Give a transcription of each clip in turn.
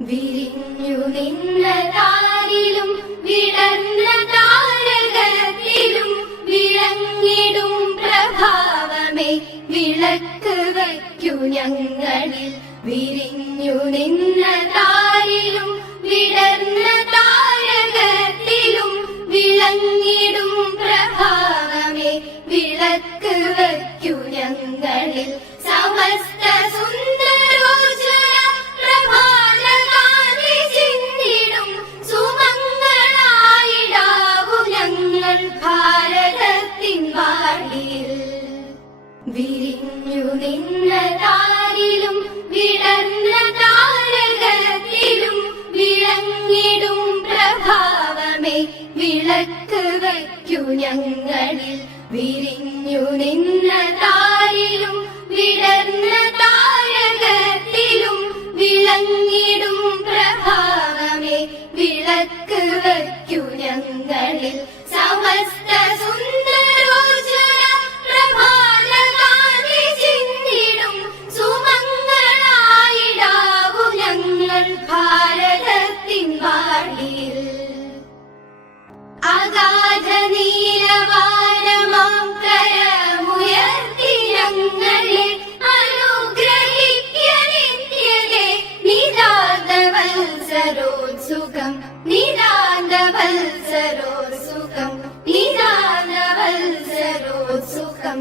വിരിഞ്ഞു നിന്ന താരിലും വിടർന്ന താരകത്തിലും വിളങ്ങിടും പ്രഭാവമേ വിളക്ക് വയ്ക്കൂ ഞങ്ങളിൽ. വിരിഞ്ഞു നിന്ന താരിലും വിടർന്ന താരകത്തിലും വിളങ്ങിടും പ്രഭാവമേ വിളക്ക് വയ്ക്കൂ ഞങ്ങളിൽ. സമസ്ത സുന്ദരോജ്വല പ്രഭാതകാന്തി ചിന്തിടും സുമംഗളായിടാവു ഞങ്ങൾ ഭാരതത്തിൻ വാടിയിൽ. വിരിഞ്ഞു നിന്ന താരിലും വിടർന്ന താരകത്തിലും വിളങ്ങിടും പ്രഭാവമേ വിളക്ക് വയ്ക്കൂ ഞങ്ങളിൽ. വിരിഞ്ഞു നിന്ന താരിലും വിടർന്ന താരകത്തിലും വിളങ്ങിടും പ്രഭാവമേ വിളക്ക് വയ്ക്കൂ ഞങ്ങളിൽ. സമസ്ത സുന്ദരോജ്വല പ്രഭാതകാന്തി ചിന്തിടും സുമംഗളായിടാവു ഞങ്ങൾ ഭാരതത്തിൻ വാടിയിൽ. അഗാധ നീലവാനമാം കരമുയർത്തി ഞങ്ങളെ അനുഗ്രഹിക്ക നിത്യതേ. നിതാന്തവത്സരോത്സുകം നിതാന്തവത്സരോത്സുകം നിതാന്തവത്സരോത്സുകം.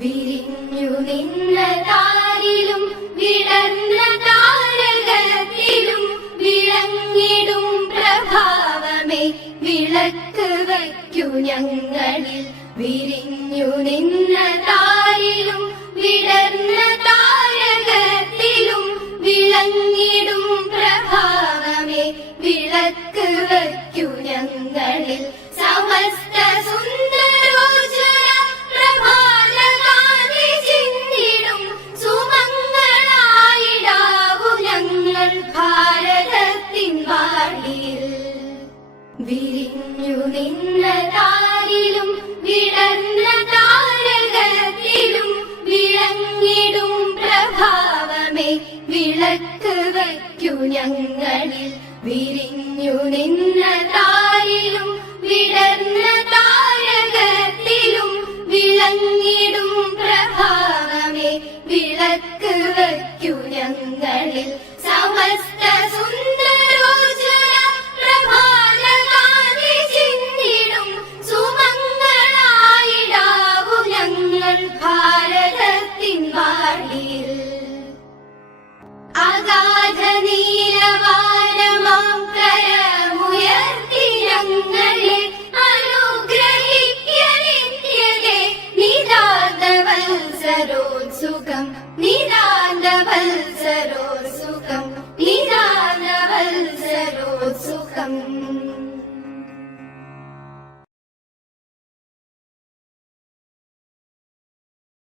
വിരിഞ്ഞു നിന്ന താരിലും വിടർന്ന താരകത്തിലും വിളങ്ങിടും പ്രഭാവമേ വിളക്ക് വയ്ക്കൂ ഞങ്ങളിൽ. വിരിഞ്ഞു നിന്ന താരിലും വിടർന്ന താരകത്തിലും വിളങ്ങിടും പ്രഭാവമേ വിളക്ക് വയ്ക്കൂ ഞങ്ങളിൽ. സമസ്ത സുന്ദരോജ്വല പ്രഭാതകാന്തി ചിന്തിടും സുമംഗളായിടാവു ഞങ്ങൾ ഭാരതത്തിൻ വാടിയിൽ. വിരിഞ്ഞു നിന്ന താരിലും വിടർന്ന താരകത്തിലും വിളങ്ങിടും പ്രഭാവമേ വിളക്ക് വയ്ക്കൂ ഞങ്ങളിൽ. വിരിഞ്ഞു നിന്ന താരിലും വിടർന്ന താരകത്തിലും വിളങ്ങിടും പ്രഭാവമേ വിളക്ക് വയ്ക്കൂ ഞങ്ങളിൽ. സമസ്ത സുന്ദരോജ്വല പ്രഭാതകാന്തി ചിന്തിടും സുമംഗളായിടാവു ഞങ്ങൾ ഭാരതത്തിൻ വാടിയിൽ. അഗാധ നീലവാനമാം കരമുയർത്തി ഞങ്ങളെ അനുഗ്രഹിക്ക നിത്യതേ. നിതാന്തവത്സരോത്സുകം നിതാന്തവത്സരോത്സുകം നിതാന്തവത്സരോത്സുകം.